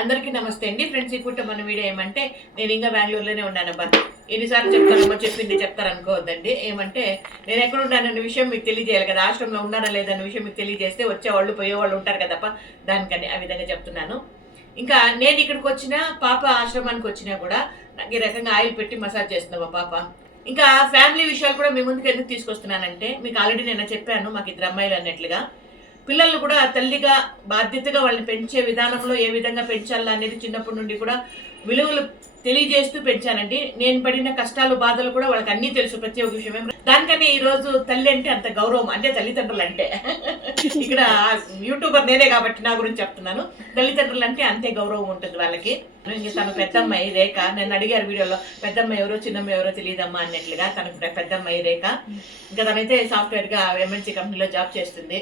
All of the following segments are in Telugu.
అందరికీ నమస్తే అండి ఫ్రెండ్స్. ఈ పూట మన వీడియో ఏమంటే, నేను ఇంకా బెంగళూరులోనే ఉన్నానబ్బా. ఎన్నిసార్లు చెప్తానమ్మో చెప్పింది చెప్తారనుకోవద్దండి. ఏమంటే నేను ఎక్కడ ఉన్నానన్న విషయం మీకు తెలియజేయాలి కదా, ఆశ్రమంలో ఉన్నానా లేదన్న విషయం మీకు తెలియజేస్తే వచ్చేవాళ్ళు పోయేవాళ్ళు ఉంటారు కదప్ప, దానికని ఆ విధంగా చెప్తున్నాను. ఇంకా నేను ఇక్కడికి వచ్చినా, పాప ఆశ్రమానికి వచ్చినా కూడా నాకు ఈ రకంగా ఆయిల్ పెట్టి మసాజ్ చేస్తున్నావా పాప. ఇంకా ఫ్యామిలీ విషయాలు కూడా మీ ముందుకు ఎందుకు తీసుకొస్తున్నానంటే, మీకు ఆల్రెడీ నేను చెప్పాను మాకు ఇద్దరు అమ్మాయిలు అన్నట్లుగా. పిల్లలు కూడా తల్లిగా బాధ్యతగా వాళ్ళని పెంచే విధానంలో ఏ విధంగా పెంచాలా అనేది చిన్నప్పటి నుండి కూడా విలువలు తెలియజేస్తూ పెంచానండి. నేను పడిన కష్టాలు బాధలు కూడా వాళ్ళకి అన్నీ తెలుసు, ప్రతి ఒక్క విషయం. దానికని ఈ రోజు తల్లి అంటే అంత గౌరవం, అంటే తల్లిదండ్రులు అంటే ఇక్కడ యూట్యూబర్ నేనే కాబట్టి నా గురించి చెప్తున్నాను. తల్లిదండ్రులు అంటే అంతే గౌరవం ఉంటుంది వాళ్ళకి. ఇంకా తన పెద్దమ్మాయి రేఖ, నేను అడిగారు వీడియోలో పెద్దమ్మ ఎవరో చిన్నమ్మ ఎవరో తెలియదమ్మా అన్నట్లుగా. తనకు పెద్దమ్మాయి రేఖ. ఇంకా తనైతే సాఫ్ట్వేర్గా ఎంఎన్సీ కంపెనీలో జాబ్ చేస్తుంది.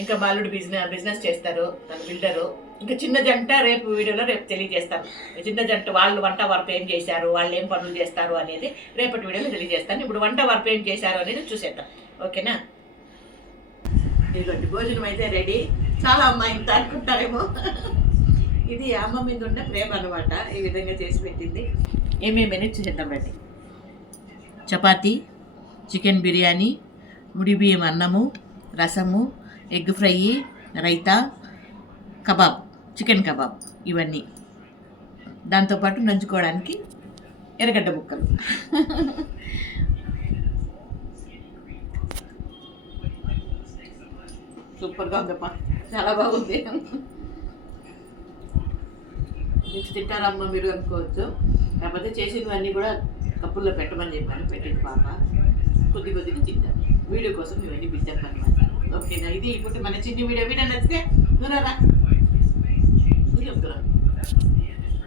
ఇంకా బాలుడు బిజినెస్ చేస్తారు, తన బిల్డరు. ఇంకా చిన్న జంట రేపు వీడియోలో తెలియజేస్తాను. చిన్న జంట వాళ్ళు వంట వరపు ఏం చేశారు, వాళ్ళు ఏం పనులు చేస్తారు అనేది రేపటి వీడియోలో తెలియజేస్తాను. ఇప్పుడు వంట వరపు ఏం చేశారు అనేది చూసేద్దాం, ఓకేనా? ఇదిగోండి భోజనం అయితే రెడీ. చాలా అమ్మాయి ఇంత అనుకుంటారేమో, ఇది అమ్మ మీద ఉన్న ప్రేమ అనమాట. ఈ విధంగా చేసి పెట్టింది. ఏమేమి చూసేద్దాం రండి. చపాతీ, చికెన్ బిర్యానీ, ముడి బియ్యం అన్నము, రసము, egg fry, raita, kebab, chicken kebab, ఇవన్నీ. దాంతోపాటు నంచుకోవడానికి ఎర్రగడ్డ ముక్కలు. సూపర్గా ఉందప్పా, చాలా బాగుంది. మీకు తింటారమ్మా మీరు అనుకోవచ్చు, కాకపోతే చేసినవన్నీ కూడా కప్పుల్లో పెట్టమని చెప్పాను. పెట్టింది పాప, కొద్ది కొద్దిగా తింటాను. వీడియో కోసం ఇవన్నీ పెట్టాను అనమాట, ఓకేనా? ఇది ఇప్పుడు మన చిన్న వీడియో నచ్చితే దూరరా.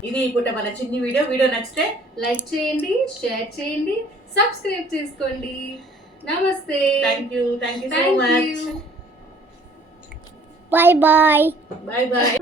ఇది ఇప్పుడు మన చిన్న వీడియో నచ్చితే లైక్ చేయండి, షేర్ చేయండి, సబ్స్క్రైబ్ చేసుకోండి. నమస్తే. Thank you so much. Bye bye. Bye bye.